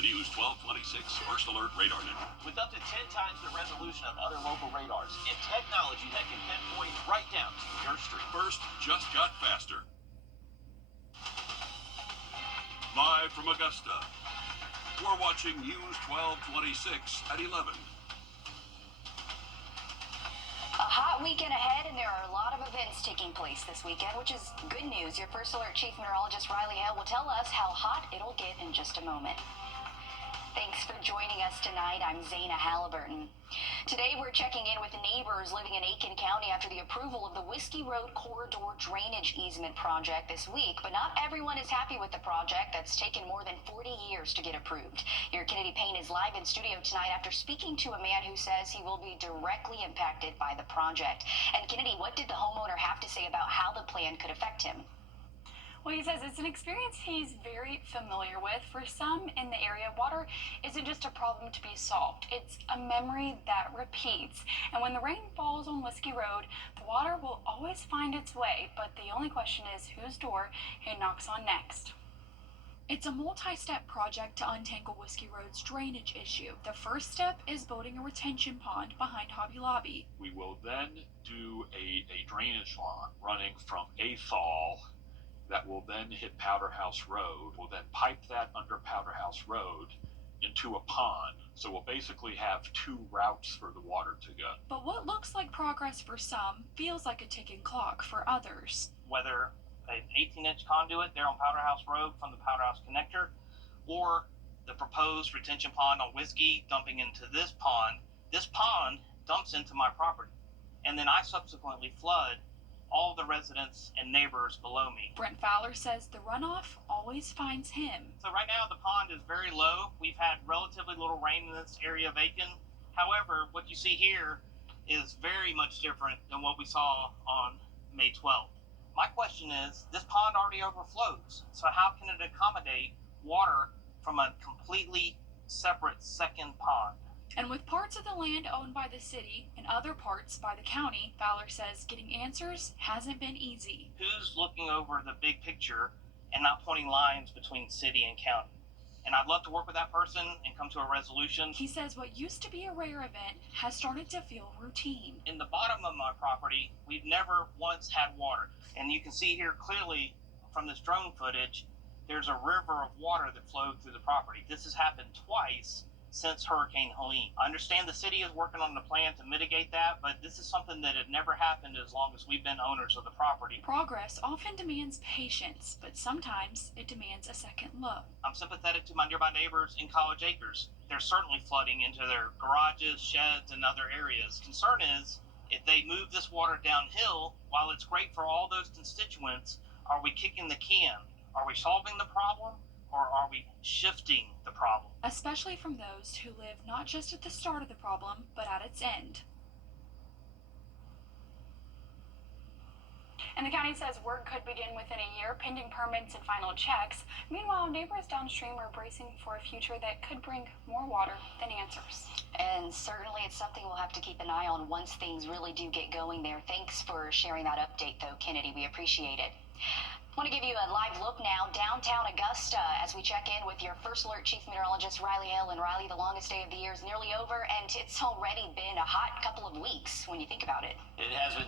the News 1226 First Alert Radar Network. With up to 10 times the resolution of other local radars and technology that can pinpoint right down to your street. First just got faster. Live from Augusta, we're watching News 1226 at 11. A hot weekend ahead, and there are a lot of events taking place this weekend, which is good news. Your First Alert Chief Meteorologist Riley Hale will tell us how hot it'll get in just a moment. Thanks for joining us tonight. I'm Zaina Halliburton. Today we're checking in with neighbors living in Aiken County after the approval of the Whiskey Road Corridor Drainage Easement project this week. But not everyone is happy with the project that's taken more than 40 years to get approved. Your Kennedy Payne is live in studio tonight after speaking to a man who says he will be directly impacted by the project. And Kennedy, what did the homeowner have to say about how the plan could affect him? Well, he says it's an experience he's very familiar with. For some in the area, water isn't just a problem to be solved. It's a memory that repeats. And when the rain falls on Whiskey Road, the water will always find its way. But the only question is whose door it knocks on next. It's a multi-step project to untangle Whiskey Road's drainage issue. The first step is building a retention pond behind Hobby Lobby. We will then do a drainage line running from a fall that will then hit Powder House Road. We'll then pipe that under Powder House Road into a pond. So we'll basically have two routes for the water to go. But what looks like progress for some feels like a ticking clock for others. Whether an 18-inch conduit there on Powder House Road from the Powder House connector, or the proposed retention pond on Whiskey dumping into this pond dumps into my property. And then I subsequently flood all the residents and neighbors below me. Brent Fowler says the runoff always finds him. So right now the pond is very low. We've had relatively little rain in this area of Aiken. However, what you see here is very much different than what we saw on May 12th. My question is, this pond already overflows. So how can it accommodate water from a completely separate second pond? And with parts of the land owned by the city and other parts by the county, Fowler says getting answers hasn't been easy. Who's looking over the big picture and not pointing lines between city and county? And I'd love to work with that person and come to a resolution. He says what used to be a rare event has started to feel routine. In the bottom of my property, we've never once had water. And you can see here clearly from this drone footage, there's a river of water that flowed through the property. This has happened twice since Hurricane Helene. I understand the city is working on the plan to mitigate that, but this is something that had never happened as long as we've been owners of the property. Progress often demands patience, but sometimes it demands a second look. I'm sympathetic to my nearby neighbors in College Acres. They're certainly flooding into their garages, sheds, and other areas. Concern is, if they move this water downhill, while it's great for all those constituents, are we kicking the can? Are we solving the problem? Or are we shifting the problem? Especially from those who live not just at the start of the problem, but at its end. And the county says work could begin within a year, pending permits and final checks. Meanwhile, neighbors downstream are bracing for a future that could bring more water than answers. And certainly it's something we'll have to keep an eye on once things really do get going there. Thanks for sharing that update, though, Kennedy. We appreciate it. I want to give you a live look now downtown Augusta as we check in with your First Alert Chief Meteorologist Riley Hale. And Riley, the longest day of the year is nearly over, and it's already been a hot couple of weeks when you think about it. It has been.